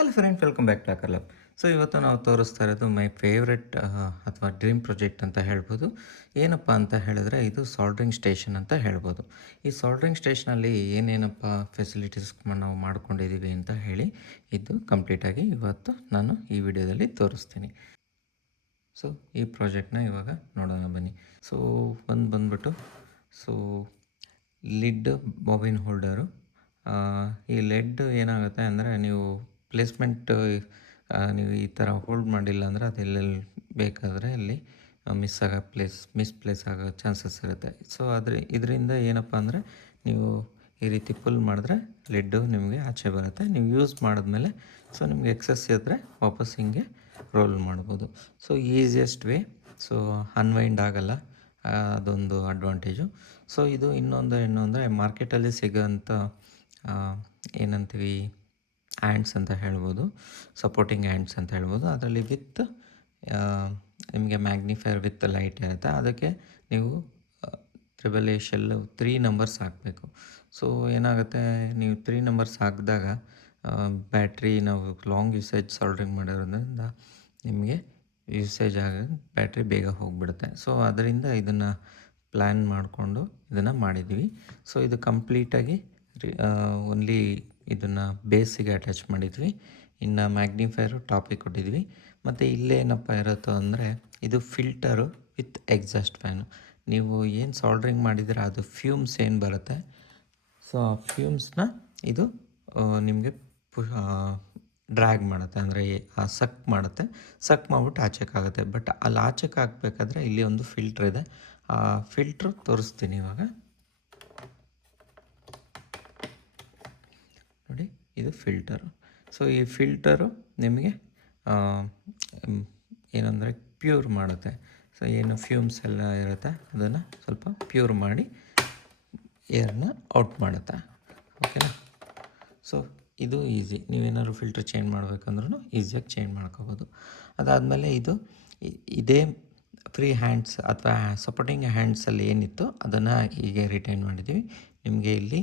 Hello friend, welcome back to ಅಕರ್ಲಬ್. So ಇವತ್ತು ನಾವು ತೋರಿಸ್ತಾ ಇರೋದು ಮೈ ಫೇವ್ರೆಟ್ ಅಥವಾ ಡ್ರೀಮ್ ಪ್ರಾಜೆಕ್ಟ್ ಅಂತ ಹೇಳ್ಬೋದು. ಏನಪ್ಪ ಅಂತ ಹೇಳಿದ್ರೆ ಇದು ಸಾಲ್ಡ್ರಿಂಗ್ ಸ್ಟೇಷನ್ ಅಂತ ಹೇಳ್ಬೋದು. ಈ ಸಾಲ್ಡ್ರಿಂಗ್ ಸ್ಟೇಷನಲ್ಲಿ ಏನೇನಪ್ಪ ಫೆಸಿಲಿಟೀಸ್ ನಾವು ಮಾಡ್ಕೊಂಡಿದ್ದೀವಿ ಅಂತ ಹೇಳಿ ಇದು ಕಂಪ್ಲೀಟಾಗಿ ಇವತ್ತು ನಾನು ಈ ವಿಡಿಯೋದಲ್ಲಿ ತೋರಿಸ್ತೀನಿ. ಸೊ ಈ ಪ್ರಾಜೆಕ್ಟ್ನ ಇವಾಗ ನೋಡೋಣ ಬನ್ನಿ. ಸೊ ಬಂದ್ಬಿಟ್ಟು ಸೊ ಲಿಡ್ ಬಾಬಿನ್ ಹೋಲ್ಡರು. ಈ ಲೆಡ್ ಏನಾಗುತ್ತೆ ಅಂದರೆ ನೀವು ಪ್ಲೇಸ್ಮೆಂಟ್ ನೀವು ಈ ಥರ ಹೋಲ್ಡ್ ಮಾಡಿಲ್ಲ ಅಂದರೆ ಅದು ಎಲ್ಲೆಲ್ಲಿ ಬೇಕಾದರೆ ಅಲ್ಲಿ ಮಿಸ್ಪ್ಲೇಸ್ ಆಗೋ ಚಾನ್ಸಸ್ ಇರುತ್ತೆ. ಸೊ ಇದರಿಂದ ಏನಪ್ಪ ಅಂದರೆ ನೀವು ಈ ರೀತಿ ಪುಲ್ ಮಾಡಿದ್ರೆ ಲಿಡ್ಡು ನಿಮಗೆ ಆಚೆ ಬರುತ್ತೆ. ನೀವು ಯೂಸ್ ಮಾಡಿದ್ಮೇಲೆ ಸೊ ನಿಮಗೆ ಎಕ್ಸಸ್ ಇದ್ದರೆ ವಾಪಸ್ ಹಿಂಗೆ ರೋಲ್ ಮಾಡ್ಬೋದು. So easiest way. So unwind ಆಗಲ್ಲ, ಅದೊಂದು ಅಡ್ವಾಂಟೇಜು. ಸೊ ಇದು ಇನ್ನೊಂದು ಏನು ಅಂದರೆ ಮಾರ್ಕೆಟಲ್ಲಿ ಸಿಗೋಂಥ ಏನಂತೀವಿ ಹ್ಯಾಂಡ್ಸ್ ಅಂತ ಹೇಳ್ಬೋದು, ಸಪೋರ್ಟಿಂಗ್ ಹ್ಯಾಂಡ್ಸ್ ಅಂತ ಹೇಳ್ಬೋದು. ಅದರಲ್ಲಿ ವಿತ್ ನಿಮಗೆ ಮ್ಯಾಗ್ನಿಫೈರ್ ವಿತ್ ಲೈಟ್ ಇರುತ್ತೆ. ಅದಕ್ಕೆ ನೀವು ತ್ರಿಬಲ್ ಎ ಶೆಲ್ 3 ನಂಬರ್ಸ್ ಹಾಕಬೇಕು. ಸೊ ಏನಾಗುತ್ತೆ, ನೀವು 3 ನಂಬರ್ಸ್ ಹಾಕಿದಾಗ ಬ್ಯಾಟ್ರಿ ನಾವು ಲಾಂಗ್ ಯೂಸೇಜ್ ಸಾಲ್ಡ್ರಿಂಗ್ ಮಾಡಿರೋದ್ರಿಂದ ನಿಮಗೆ ಯೂಸೇಜ್ ಬ್ಯಾಟ್ರಿ ಬೇಗ ಹೋಗಿಬಿಡುತ್ತೆ. ಸೊ ಅದರಿಂದ ಇದನ್ನು ಪ್ಲ್ಯಾನ್ ಮಾಡಿಕೊಂಡು ಇದನ್ನು ಮಾಡಿದ್ವಿ. ಸೊ ಇದು ಕಂಪ್ಲೀಟಾಗಿ ಓನ್ಲಿ ಇದನ್ನು ಬೇಸಿಗೆ ಅಟ್ಯಾಚ್ ಮಾಡಿದ್ವಿ. ಇನ್ನು ಮ್ಯಾಗ್ನಿಫೈರು ಟಾಪಿಗೆ ಕೊಟ್ಟಿದ್ವಿ. ಮತ್ತು ಇಲ್ಲೇನಪ್ಪ ಇರುತ್ತೋ ಅಂದರೆ ಇದು ಫಿಲ್ಟರು ವಿತ್ ಎಕ್ಸಾಸ್ಟ್ ಫ್ಯಾನು. ನೀವು ಏನು ಸಾಲ್ಡ್ರಿಂಗ್ ಮಾಡಿದರೆ ಅದು ಫ್ಯೂಮ್ಸ್ ಏನು ಬರುತ್ತೆ, ಸೊ ಆ ಫ್ಯೂಮ್ಸ್ನ ಇದು ನಿಮಗೆ ಡ್ರ್ಯಾಗ್ ಮಾಡುತ್ತೆ, ಅಂದರೆ ಸಕ್ ಮಾಡುತ್ತೆ. ಸಕ್ ಮಾಡಿಬಿಟ್ಟು ಆಚೆಕಾಗುತ್ತೆ. ಬಟ್ ಅಲ್ಲಿ ಆಚೆಗೆ ಹಾಕಬೇಕಾದ್ರೆ ಇಲ್ಲಿ ಒಂದು ಫಿಲ್ಟ್ರ್ ಇದೆ. ಆ ಫಿಲ್ಟ್ರು ತೋರಿಸ್ತೀನಿ ಇವಾಗ ನೋಡಿ. ಇದು ಫಿಲ್ಟರು. ಸೊ ಈ ಫಿಲ್ಟರು ನಿಮಗೆ ಏನಂದರೆ ಪ್ಯೂರ್ ಮಾಡುತ್ತೆ. ಸೊ ಏನು ಫ್ಯೂಮ್ಸ್ ಎಲ್ಲ ಇರುತ್ತೆ ಅದನ್ನು ಸ್ವಲ್ಪ ಪ್ಯೂರ್ ಮಾಡಿ ಏರ್ನ ಔಟ್ ಮಾಡುತ್ತೆ. ಓಕೆನಾ. ಸೊ ಇದು ಈಸಿ. ನೀವೇನಾದ್ರು ಫಿಲ್ಟರ್ ಚೇಂಜ್ ಮಾಡಬೇಕಂದ್ರೂ ಈಸಿಯಾಗಿ ಚೇಂಜ್ ಮಾಡ್ಕೋಬೋದು. ಅದಾದಮೇಲೆ ಇದೇ ಫ್ರೀ ಹ್ಯಾಂಡ್ಸ್ ಅಥವಾ ಸಪೋರ್ಟಿಂಗ್ ಹ್ಯಾಂಡ್ಸಲ್ಲಿ ಏನಿತ್ತು ಅದನ್ನು ಹೀಗೆ ರಿಟೈನ್ ಮಾಡಿದ್ದೀವಿ. ನಿಮಗೆ ಇಲ್ಲಿ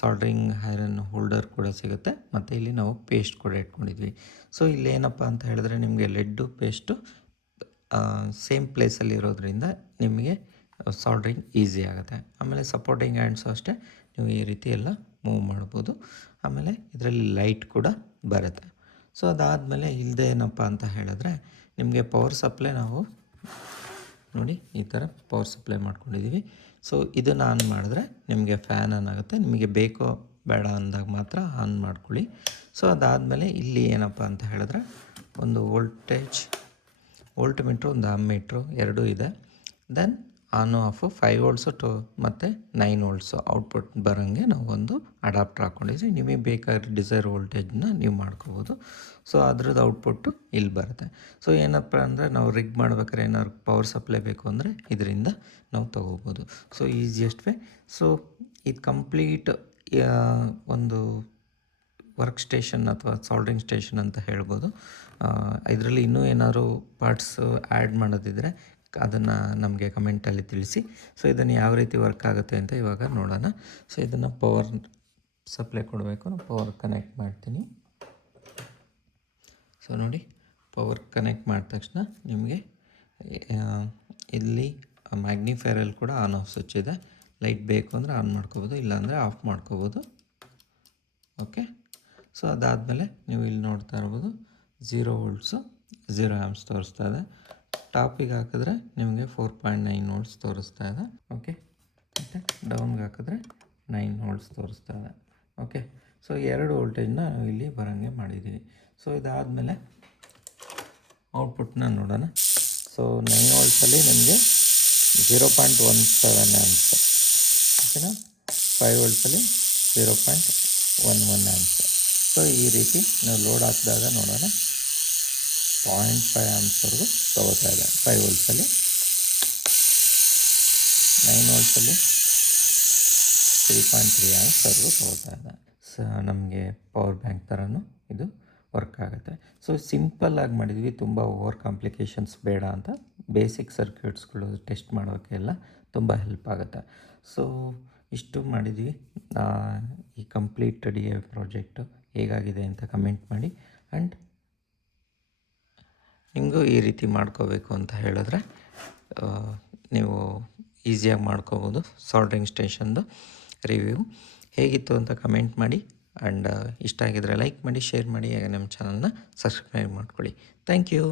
ಸಾಲ್ಡ್ರಿಂಗ್ ಐರನ್ ಹೋಲ್ಡರ್ ಕೂಡ ಸಿಗುತ್ತೆ. ಮತ್ತು ಇಲ್ಲಿ ನಾವು ಪೇಸ್ಟ್ ಕೂಡ ಇಟ್ಕೊಂಡಿದ್ವಿ. ಸೊ ಇಲ್ಲಿ ಏನಪ್ಪ ಅಂತ ಹೇಳಿದ್ರೆ ನಿಮಗೆ ಲೆಡ್ಡು ಪೇಸ್ಟು ಸೇಮ್ ಪ್ಲೇಸಲ್ಲಿ ಇರೋದ್ರಿಂದ ನಿಮಗೆ ಸಾಲ್ಡ್ರಿಂಗ್ ಈಸಿ ಆಗುತ್ತೆ. ಆಮೇಲೆ ಸಪೋರ್ಟಿಂಗ್ ಹ್ಯಾಂಡ್ಸು ಅಷ್ಟೇ, ನೀವು ಈ ರೀತಿ ಎಲ್ಲ ಮೂವ್ ಮಾಡ್ಬೋದು. ಆಮೇಲೆ ಇದರಲ್ಲಿ ಲೈಟ್ ಕೂಡ ಬರುತ್ತೆ. ಸೊ ಅದಾದಮೇಲೆ ಇಲ್ಲದೆ ಏನಪ್ಪ ಅಂತ ಹೇಳಿದ್ರೆ ನಿಮಗೆ ಪವರ್ ಸಪ್ಲೈ ನಾವು ನೋಡಿ ಈ ಥರ ಪವರ್ ಸಪ್ಲೈ ಮಾಡ್ಕೊಂಡಿದ್ದೀವಿ. ಸೊ ಇದನ್ನು ಆನ್ ಮಾಡಿದ್ರೆ ನಿಮಗೆ ಫ್ಯಾನ್ ಆನ್ ಆಗುತ್ತೆ. ನಿಮಗೆ ಬೇಕೋ ಬೇಡ ಅಂದಾಗ ಮಾತ್ರ ಆನ್ ಮಾಡ್ಕೊಳ್ಳಿ. ಸೊ ಅದಾದಮೇಲೆ ಇಲ್ಲಿ ಏನಪ್ಪ ಅಂತ ಹೇಳಿದ್ರೆ ಒಂದು ವೋಲ್ಟ್ ಮೀಟ್ರು, ಒಂದು ಅಮ್ಮೀಟ್ರು ಎರಡೂ ಇದೆ. ದೆನ್ ಆನು ಆಫು 5 ವೋಲ್ಟ್ಸು ಮತ್ತು 9 ವೋಲ್ಟ್ಸು ಔಟ್ಪುಟ್ ಬರೋಂಗೆ ನಾವು ಒಂದು ಅಡಾಪ್ಟರ್ ಹಾಕ್ಕೊಂಡಿದ್ವಿ. ನಿಮಗೆ ಬೇಕಾದ ಡಿಸೈರ್ ವೋಲ್ಟೇಜ್ನ ನೀವು ಮಾಡ್ಕೋಬೋದು. ಸೊ ಅದ್ರದ್ದು ಔಟ್ಪುಟ್ಟು ಇಲ್ಲಿ ಬರುತ್ತೆ. ಸೊ ಏನಪ್ಪ ಅಂದರೆ ನಾವು ರಿಗ್ ಮಾಡ್ಬೇಕಾದ್ರೆ ಏನಾದ್ರು ಪವರ್ ಸಪ್ಲೈ ಬೇಕು ಅಂದರೆ ಇದರಿಂದ ನಾವು ತೊಗೋಬೋದು. So easiest way. ಸೊ ಇದು ಕಂಪ್ಲೀಟ್ ಒಂದು ವರ್ಕ್ ಸ್ಟೇಷನ್ ಅಥವಾ ಸಾಲ್ಡ್ರಿಂಗ್ ಸ್ಟೇಷನ್ ಅಂತ ಹೇಳ್ಬೋದು. ಇದರಲ್ಲಿ ಇನ್ನೂ ಏನಾದ್ರು ಪಾರ್ಟ್ಸು ಆ್ಯಡ್ ಮಾಡೋದಿದ್ದರೆ ಅದನ್ನು ನಮಗೆ ಕಮೆಂಟಲ್ಲಿ ತಿಳಿಸಿ. ಸೊ ಇದನ್ನು ಯಾವ ರೀತಿ ವರ್ಕ್ ಆಗುತ್ತೆ ಅಂತ ಇವಾಗ ನೋಡೋಣ. ಸೊ ಇದನ್ನು ಪವರ್ ಸಪ್ಲೈ ಕೊಡಬೇಕು. ನಾನು ಪವರ್ ಕನೆಕ್ಟ್ ಮಾಡ್ತೀನಿ. ಸೊ ನೋಡಿ, ಪವರ್ ಕನೆಕ್ಟ್ ಮಾಡಿದ ತಕ್ಷಣ ನಿಮಗೆ ಇಲ್ಲಿ ಮ್ಯಾಗ್ನಿಫೈರಲ್ಲಿ ಕೂಡ ಆನ್ ಆಫ್ ಸ್ವಿಚ್ ಇದೆ. ಲೈಟ್ ಬೇಕು ಅಂದರೆ ಆನ್ ಮಾಡ್ಕೋಬೋದು, ಇಲ್ಲಾಂದರೆ ಆಫ್ ಮಾಡ್ಕೋಬೋದು. ಓಕೆ. ಸೊ ಅದಾದಮೇಲೆ ನೀವು ಇಲ್ಲಿ ನೋಡ್ತಾ ಇರ್ಬೋದು 0 ವೋಲ್ಟ್ಸು 0 ಆ್ಯಂಪ್ಸ್ ತೋರಿಸ್ತಾ ಇದೆ. ಟಾಪಿಗೆ ಹಾಕಿದ್ರೆ ನಿಮಗೆ 4.9 ವೋಲ್ಟ್ಸ್ ತೋರಿಸ್ತಾ ಇದೆ. ಓಕೆ. ಮತ್ತು ಡೌನ್ಗೆ ಹಾಕಿದ್ರೆ 9 ವೋಲ್ಟ್ಸ್ ತೋರಿಸ್ತಾ ಇದೆ. ಓಕೆ. ಸೊ 2 ವೋಲ್ಟೇಜ್ನ ಇಲ್ಲಿ ಬರೋಂಗೆ ಮಾಡಿದ್ದೀವಿ. ಸೊ ಇದಾದಮೇಲೆ ಔಟ್ಪುಟ್ನ ನೋಡೋಣ. ಸೊ 9 ವೋಲ್ಟ್ಸಲ್ಲಿ ನಿಮಗೆ 0.17 ಆ್ಯಂಪ್ಸ್. ಓಕೆನಾ. 5 ವೋಲ್ಟ್ಸಲ್ಲಿ 0.11 ಆ್ಯಂಪ್ಸ್. ಸೊ ಈ ರೀತಿ ನಾವು ಲೋಡ್ ಹಾಕಿದಾಗ ನೋಡೋಣ 0.5 ಆ್ಯಂಪ್ಸ್ವರೆಗೂ ತೊಗೋತಾ ಇದೆ 5 ವೋಲ್ಟ್ಸಲ್ಲಿ. 9 ವೋಲ್ಟ್ಸಲ್ಲಿ 3.3 ಆ್ಯಂಪ್ಸ್ವರೆಗೂ ತೊಗೋತಾ ಇದೆ. ಸೊ ನಮಗೆ ಪವರ್ ಬ್ಯಾಂಕ್ ಥರನೂ ಇದು ವರ್ಕ್ ಆಗುತ್ತೆ. ಸೊ ಸಿಂಪಲ್ಲಾಗಿ ಮಾಡಿದ್ವಿ, ತುಂಬ ಓವರ್ ಕಾಂಪ್ಲಿಕೇಶನ್ಸ್ ಬೇಡ ಅಂತ. ಬೇಸಿಕ್ ಸರ್ಕ್ಯೂಟ್ಸ್ಗಳು ಟೆಸ್ಟ್ ಮಾಡೋಕ್ಕೆಲ್ಲ ತುಂಬ ಹೆಲ್ಪ್ ಆಗುತ್ತೆ. ಸೊ ಇಷ್ಟು ಮಾಡಿದ್ವಿ. ಈ ಕಂಪ್ಲೀಟ್ ಡಿ ಎ ಪ್ರಾಜೆಕ್ಟು ಹೇಗಾಗಿದೆ ಅಂತ ಕಮೆಂಟ್ ಮಾಡಿ. ಆ್ಯಂಡ್ ನಿಮಗೂ ಈ ರೀತಿ ಮಾಡ್ಕೋಬೇಕು ಅಂತ ಹೇಳಿದ್ರೆ ನೀವು ಈಸಿಯಾಗಿ ಮಾಡ್ಕೋಬೋದು. ಸಾಲ್ಡ್ರಿಂಗ್ ಸ್ಟೇಷನ್ದು ರಿವ್ಯೂ ಹೇಗಿತ್ತು ಅಂತ ಕಮೆಂಟ್ ಮಾಡಿ. ಆ್ಯಂಡ್ ಇಷ್ಟ ಆಗಿದ್ರೆ ಲೈಕ್ ಮಾಡಿ, ಶೇರ್ ಮಾಡಿ, ಹಾಗೆ ನಮ್ಮ ಚಾನಲ್ನ ಸಬ್ಸ್ಕ್ರೈಬ್ ಮಾಡ್ಕೊಳ್ಳಿ. Thank you.